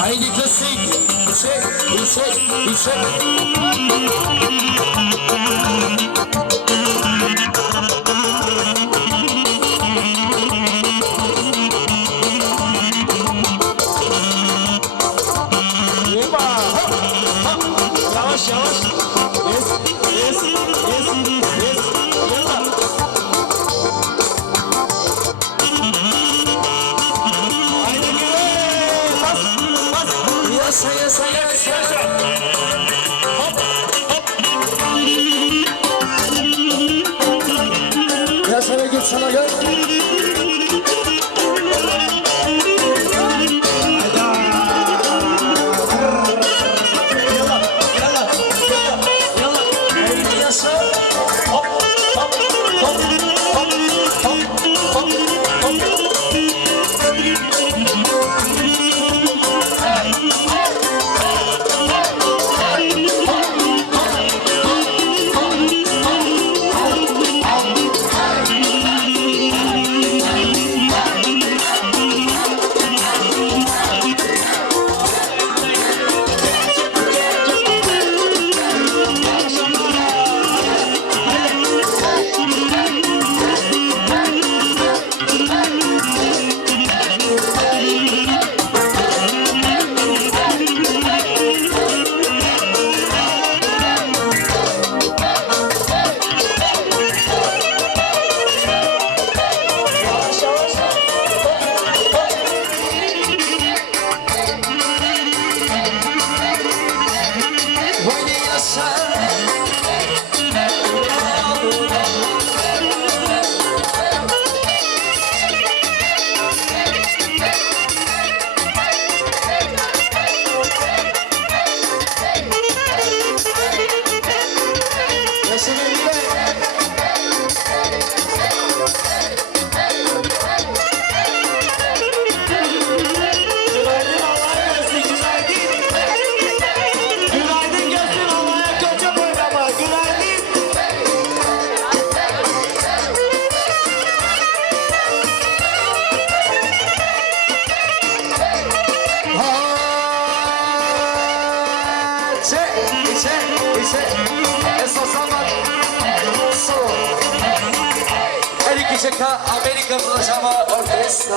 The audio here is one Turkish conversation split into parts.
Haydi kızsın. İçe. Yavaş. Yes. Yalla. Haydi güven. Bas. Yasa. Hop. Yasaya git sana gel. Çeka Amerika Pijama Orkestra.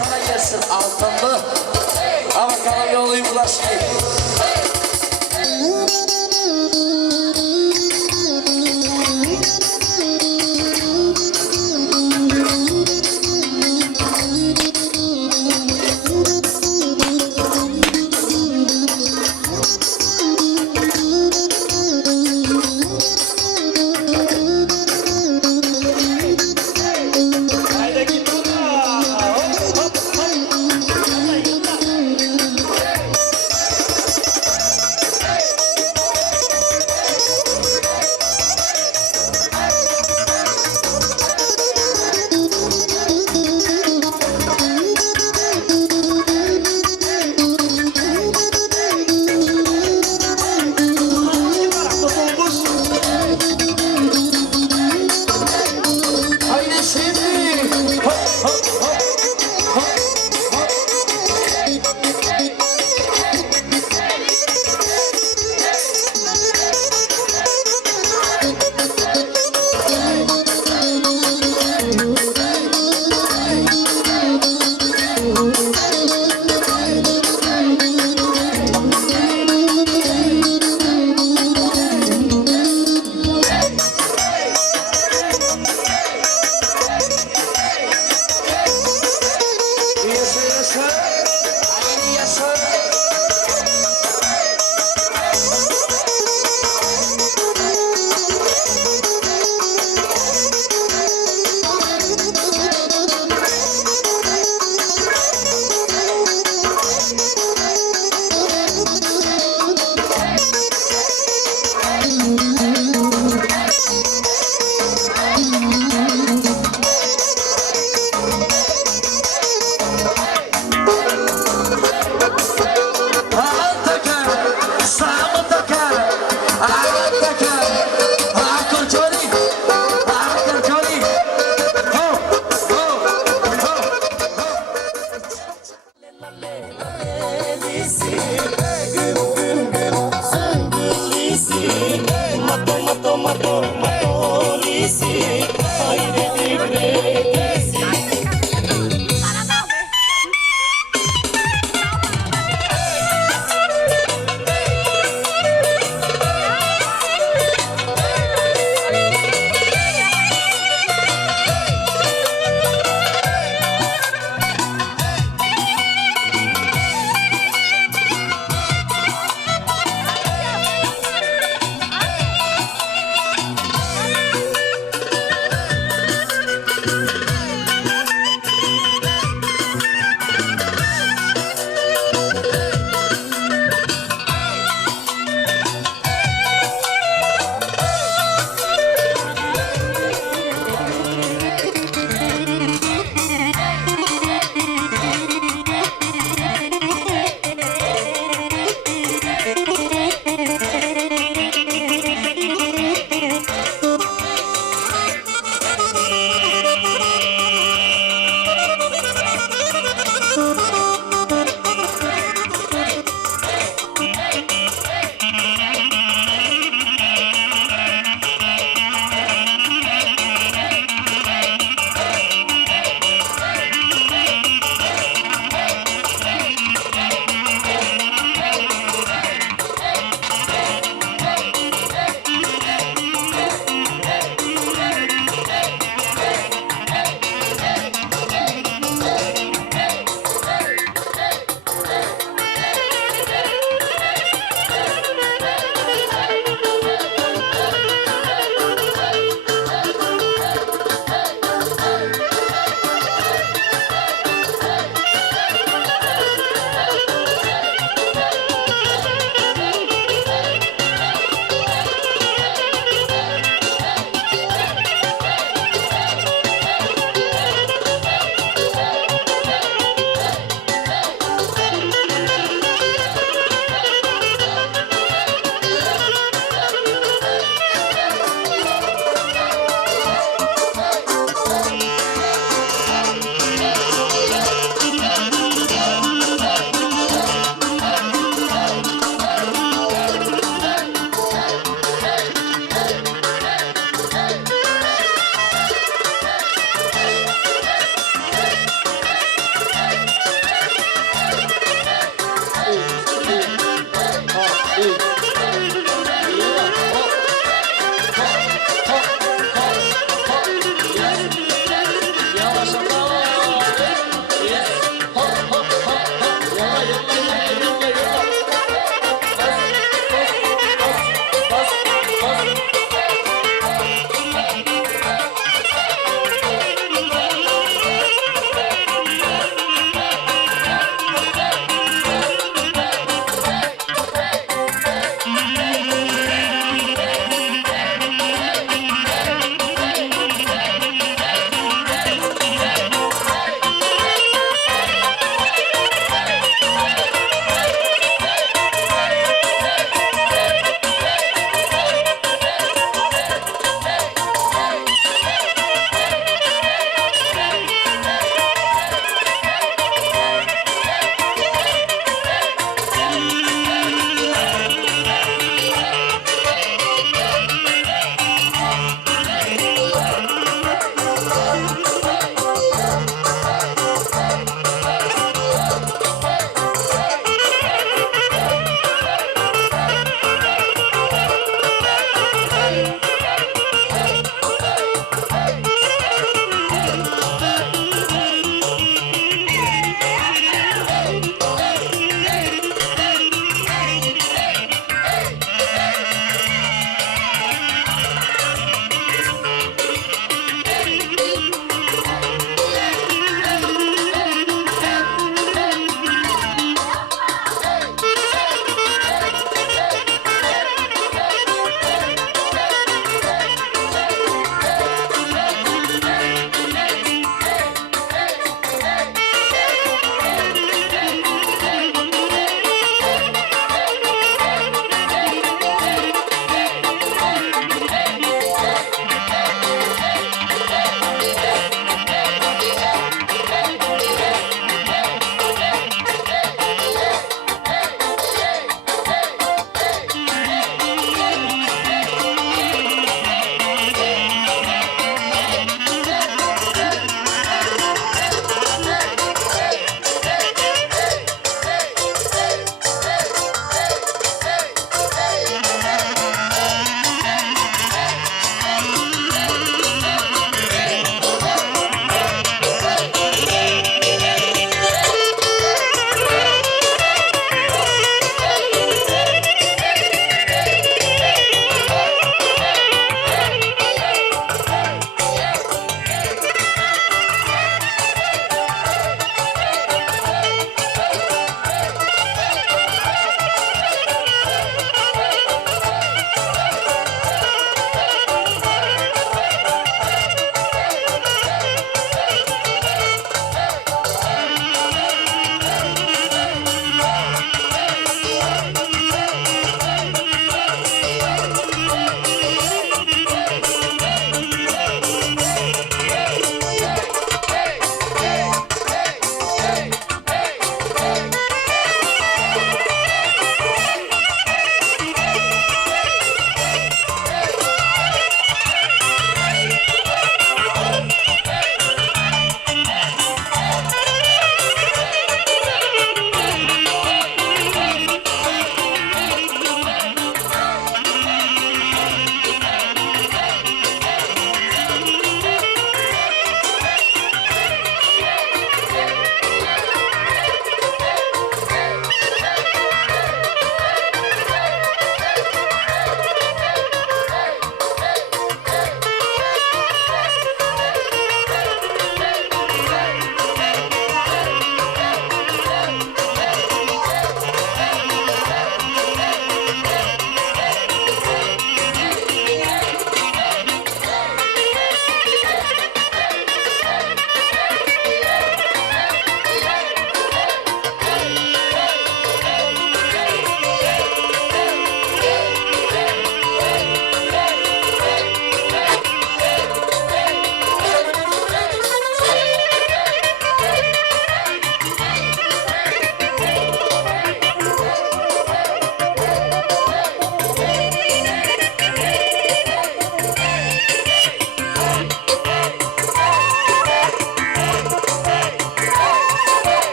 Bana gelsin altınlı. Ama bakalım yollayayım bulaşmayayım. yaşa. Aynı yaşa.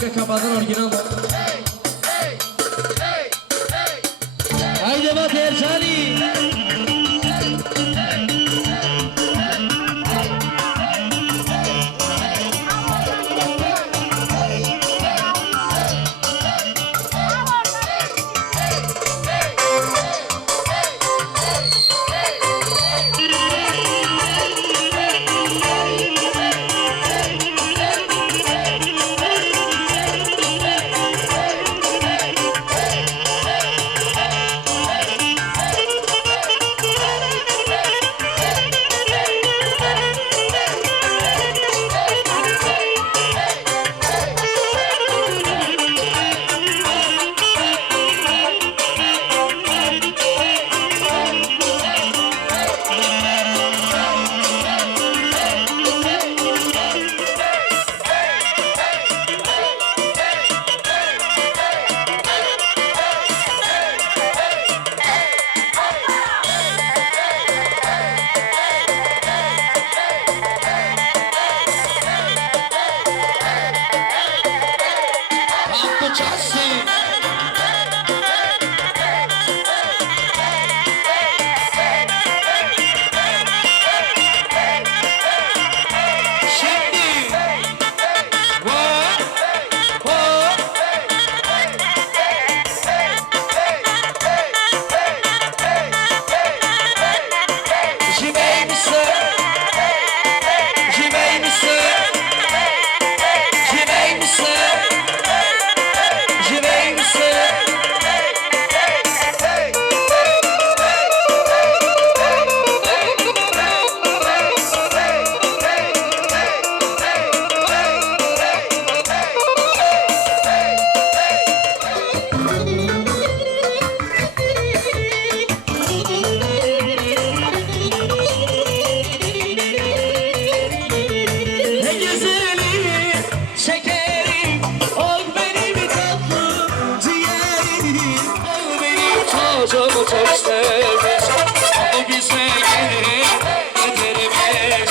Çek kapadan orijinal. Haydi bak Ercani. Çocuğumu çok sevmiş, o bize gelir getirmiş.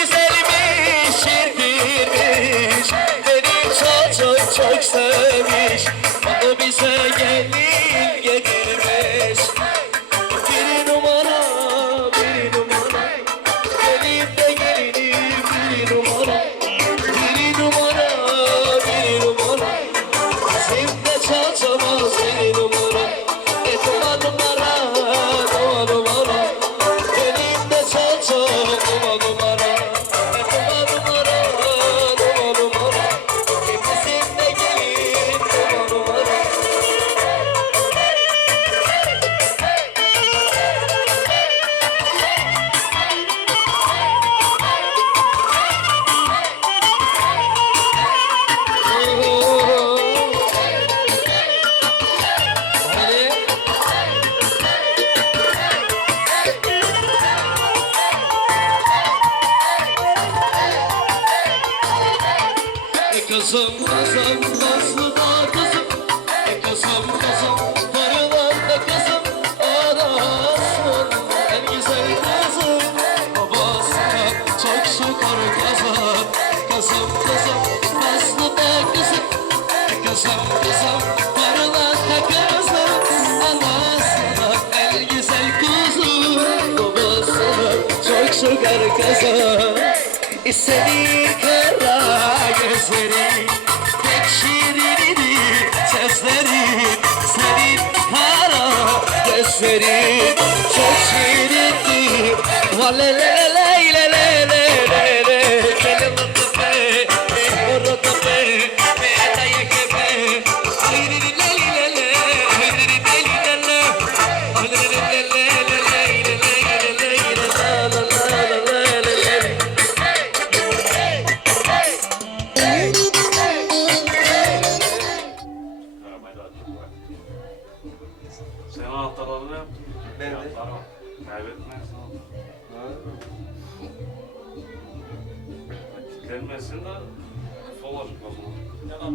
Güzelmiş, şirkinmiş, beni çocuk çok sevmiş. O bize gelir getirmiş. Bir numara, bir numara, benim de gelinim bir numara. Bir numara, bir numara. Kızım kızım nasıl da kızım kızım kızım paralar da kızım anasın en güzel kızım babasına çok şükür kızım kızım kızım nasıl da kızım kızım kızım paralar da kızım anasına en güzel kızım babasına çok şükür kızım İstediğin kara gözlerin pek şirinidi seslerin senin kara gözlerin çok şirindi valelelelelelelelele kelim tepe orada tepe medaye kepe ayrılelelele ayrılelelele Senin anahtarlarını ne yaptın? Ben de. Kaybetmezsin oğlum. Kilitlenmesin de sol olacak o zaman.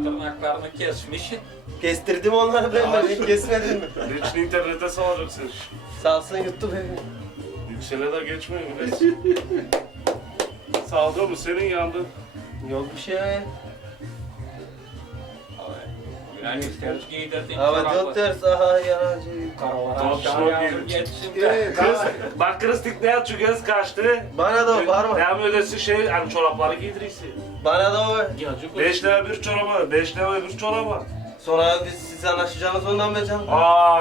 Tırnaklarını kesmiş. Kestirdim onları ben kesmedin mi? Geçin internete salacaksın. Salsın yuttu beni. Yüksele de geçmeyin biraz. Sağda mı senin yandın? Yok bir şey. Yani ters giydirdin. Ama çok ters aha yaracı. Karalar Çok aşağıya çok iyi. geçsin de. Kız, bak Kristik ne yapıyor göz kaçtı. Bana da var mı? Devam ödesi şey, hani çorapları giydirirsin. Bana da o. 5 lira bir çoraba, 5 lira bir çoraba. Sonra siz anlaşacağınız ondan be canım.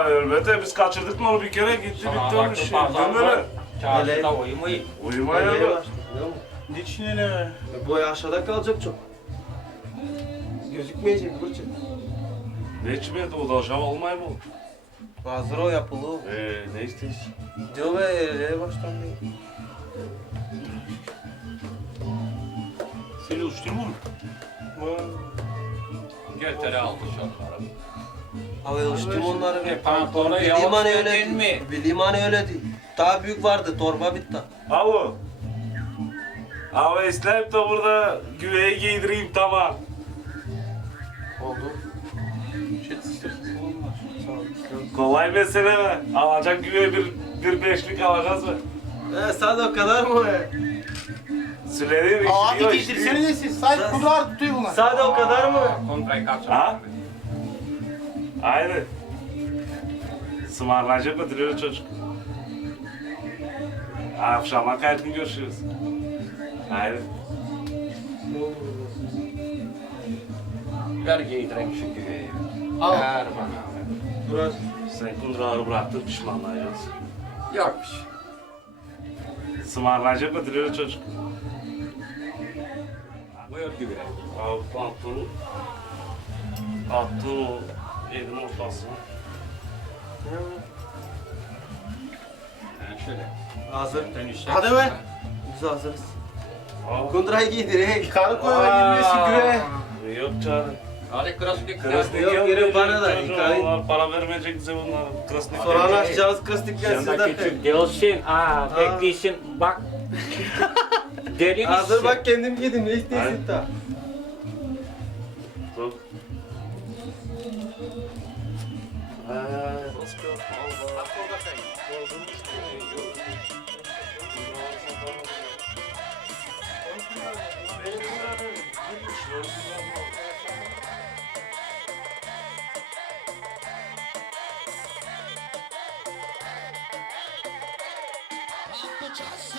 Elbette biz kaçırdık mı onu bir kere gitti Sana bitti baktım olmuş. Değil pazar mi? var. Çarşıda uyumayı. Uyumaya Öyle bak. var. Biliyor musun? Hiç ne? Bu aşağıda kalacak çok. Gözükmeyecek burcu. Ne içmedi o da aşağı olmay mı? Hazır o yapılı. Ne istiyorsun? Diyor be öyle baştan değil. Seni uçturma mı? Götüre almış onları. Hava alıştım onları be. Pantolonu Bileyim yavaş hani öyle dedin değil. mi? Bileyim hani öyle değil. Daha büyük vardı torba bitti. Alo. Ama İslam da burada güveye giydireyim tamam. Oldu. Kolay mesele mi? Alacak güveye bir beşlik alacağız mı? Sade o kadar mı? Sülerin Abi işliyor giydirsene de siz. Sadece kulağır tutuyor bunlar. Sade o kadar mı? Kontrayı kaçırdı. Ha? Aynen. Sımarlayacak mı duruyor çocuk? Akşama kaydını görüşürüz. Aynen. Ver giydireyim şu güveyi. Al. Ver bana. Burası. Sen kundrarı bıraktın pişmanlayacaksın. Yok bir şey. Sımarlayacak mı duruyor çocuk? Buyur güveyi. Al pantolonu. Attın o evin ortasına. Yani şöyle. Hazır. Dönüşe. Hadi be. Biz hazırız. Al. Kundrayı giydirek. Karı koyma girmesin güve. Yok canım. Hadi krasnik. Krasnik Yok, yok yürü diyecek bana da, çocuğum. hikaye. Onlar para vermeyecek bize bunlar. Krasnik Sonra yok. anlaşacağız kıstık gelsin Sen de de. küçük değilsin. Bekleysin. Bak. Deli misin? Hazır bak kendim giydim ne istiyorsun da. Dur. Yapacaksın